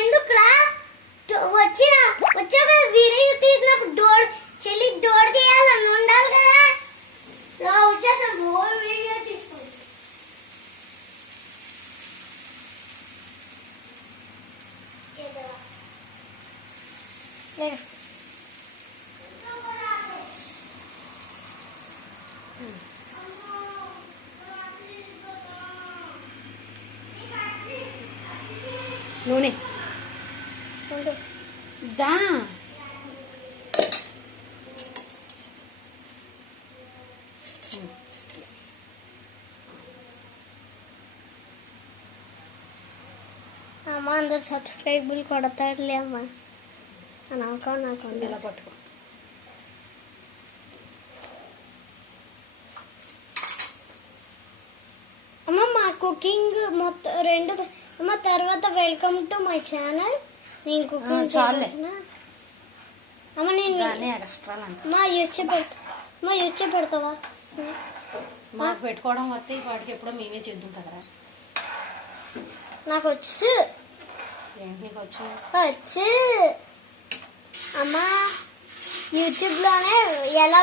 ఎందుకురా వచ్చావు కదా వీడియో తీసినప్పుడు డోర్ చెల్లి డోర్ తీయాలని ఉండాలి కదా. రా వచ్చేసాను డోర్ వీడియో తీసుకో. నూనె దా అమ్మ అందరు సబ్స్క్రైబుల్ కొడతాడులే అమ్మ. నాకు ఇలా పట్టుకో. అమ్మ మా కుకింగ్ మొత్తం రెండు అమ్మ. తర్వాత వెల్కమ్ టు మై ఛానల్. నేను కుకింగ్ చేస్తున్నా అమ్మ. నేను మా యూట్యూబ్ పెడతావా? మాకు పెట్టుకోవడం వస్తే వాటికి ఎప్పుడో మేమే చేద్దాం కదరా. నాకు వచ్చు వచ్చు అమ్మా. యూట్యూబ్లోనే ఎలా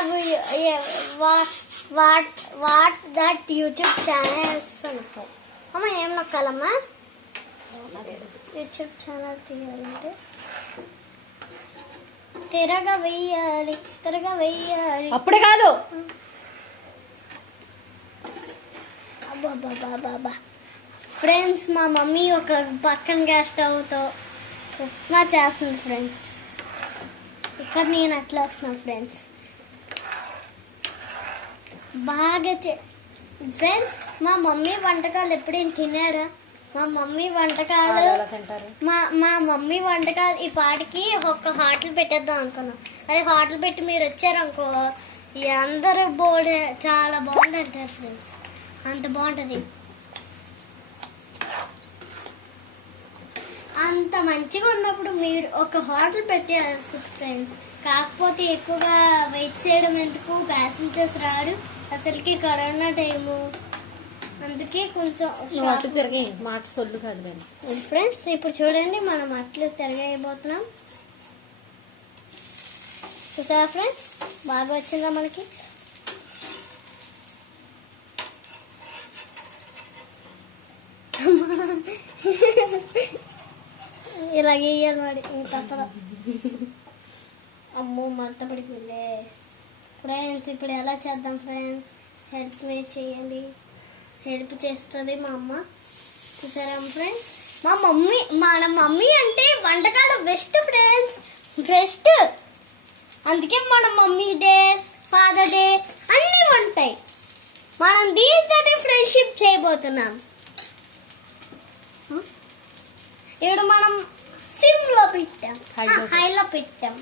వాట్ దట్ యూట్యూబ్ ఛానల్స్ అనుకో అమ్మ. ఏం నొక్కాలమ్మా? యూట్యూబ్ ఛానల్ తీయాలంటే తిరగవేయాలి. అప్పుడే కాదు. అబ్బా ఫ్రెండ్స్, మా మమ్మీ ఒక పక్కన గ్యాస్ స్టవ్తో ఉప్మా చేస్తుంది ఫ్రెండ్స్. ఇక్కడ నేను అట్లా వస్తున్నాను ఫ్రెండ్స్. బాగా ఫ్రెండ్స్, మా మమ్మీ వంటకాలు ఎప్పుడైనా తినారా? మా మమ్మీ వంటకాలు ఈ పాటికి ఒక హోటల్ పెట్టేద్దాం అనుకున్నాం. అది హోటల్ పెట్టి మీరు వచ్చారనుకో అందరూ చాలా బాగుంది అంటారు ఫ్రెండ్స్. అంత బాగుంటుంది, అంత మంచిగా ఉన్నప్పుడు మీరు ఒక హోటల్ పెట్టేస్తారు ఫ్రెండ్స్. కాకపోతే ఎక్కువగా వెయిట్ చేయడం ఎందుకు, ప్యాసింజర్స్ రారు అసలుకి, కరోనా టైము, అందుకే కొంచెం తిరిగి మాట సొల్లు కాదు ఫ్రెండ్స్. ఇప్పుడు చూడండి మనం అట్లు తిరగైపోతున్నాం. చూసారా ఫ్రెండ్స్, బాగా వచ్చిందా మనకి? ఇలాగే వేయాలి మరి తప్పదు. అమ్మో మంట పడిపోలే ఫ్రెండ్స్. ఇప్పుడు ఎలా చేద్దాం ఫ్రెండ్స్? హెల్ప్ చేయండి. హెల్ప్ చేస్తుంది మా అమ్మ. చూసారా ఫ్రెండ్స్, మన మమ్మీ అంటే వంటకాలు బెస్ట్ ఫ్రెండ్స్, బెస్ట్. అందుకే మన మమ్మీ డే, ఫాదర్ డే అన్నీ ఉంటాయి. మనం దీంతో ఫ్రెండ్షిప్ చేయబోతున్నాం. ఇప్పుడు మనం సిమ్లో పెట్టాం, హైలో పెట్టాం.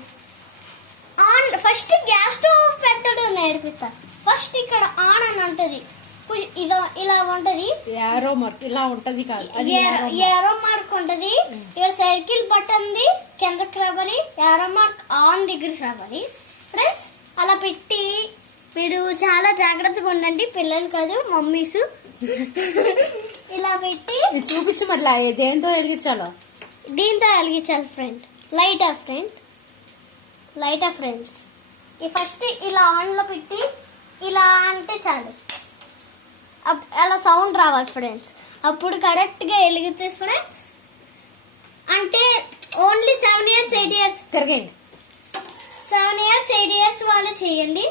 ఫస్ట్ గ్యాస్ స్టవ్ పెట్టడం నేర్పిస్తా. ఫస్ట్ ఇక్కడ ఆన్ అని ఉంటుంది, ఇలా ఉంటది, ఏరో మార్క్ ఇలా ఉంటది కాదు, ఏరో మార్క్ ఉంటది. ఇక్కడ సర్కిల్ బటన్ది కిందకి రావాలి, ఏరో మార్క్ ఆన్ దగ్గరికి రావాలి ఫ్రెండ్స్. అలా పెట్టి మీరు చాలా జాగ్రత్తగా ఉండండి, పిల్లలు కాదు మమ్మీస్. ఇలా పెట్టి చూపించు మరి దేంతో వెలిగించాలో. దీంతో వెలిగించాలి ఫ్రెండ్. Light friends. ఈ ఫస్ట్ ఇలా ఆన్లో పెట్టి ఇలా అంటే చాలు, అలా సౌండ్ రావాలి ఫ్రెండ్స్. అప్పుడు కరెక్ట్గా వెలుగుతుంది ఫ్రెండ్స్. అంటే ఓన్లీ 7 years 8 years తిరగండి. 7 years 8 years వాళ్ళు చేయండి.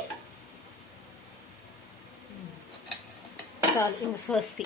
స్వస్తి.